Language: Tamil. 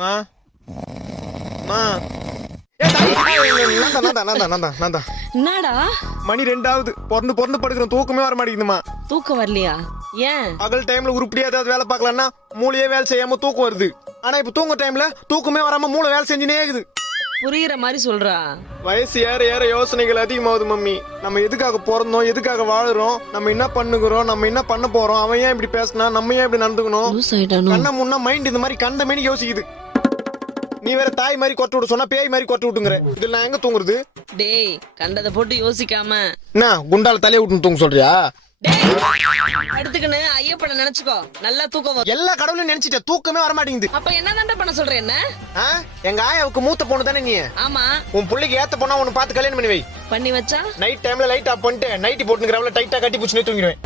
மா மா என்னடா மணி 2 பொறந்து படுக்கிறேன், தூக்கமே வர மாட்டேங்குதுமா. தூக்கம் வரலையா? ஏன்? பகல் டைம்ல உருப்படியா ஏதாவது வேலை பார்க்கலாம்னா மூளையே வேலை செய்யாம தூக்கம் வருது. ஆனா இப்ப தூங்க டைம்ல தூக்கமே வராம மூளை வேலை செஞ்சுனே இருக்குது. புரியுற மாதிரி சொல்றா. வயசு ஏற யோசனைகள் அதிகமாகுது மம்மி. நம்ம எதுக்காக பிறந்தோம், எதுக்காக வாழுறோம், நம்ம என்ன பண்ணுகிறோம், நம்ம என்ன பண்ண போறோம், அவன் ஏன் இப்படி பேசினா, நம்ம ஏன் இப்படி நடந்துக்கணும், கண்ண முன்னா மைண்ட் இந்த மாதிரி கண்ட மேனி யோசிக்குது. நீ வேற தாய் மாதிரி கொட்டு விட்டு சொன்னா பேய் மாதிரி கொட்டு விட்டுங்கிற. இதுல நான் எங்க தூங்குறது? டேய், கண்டதை போட்டு யோசிக்காம என்ன குண்டால தலைய விட்டு தூங்க சொல்றியா? அடுத்துக்குன்னு ஐயப்பனை நினைச்சுக்கோ, நல்லா தூக்கம் வரும். எல்லா கடவுளையும் நினைச்சிட்டேன், தூக்கமே வர மாட்டேங்குது. அப்ப என்ன பண்ண சொல்ற? என்ன எங்க ஆயாவுக்கு மூத்த பொண்ணு தானே நீ? ஆமா. உன் பிள்ளைக்கு ஏத்த பொண்ணா ஒன்னு பார்த்து கல்யாணம் பண்ணி வை. பண்ணி வச்சா நைட் டைம்ல லைட் ஆஃப் பண்ணிட்டு நைட்டி போட்டுங்கிறவள டைட்டா கட்டி புடிச்சுனே தூங்கிடுவேன்.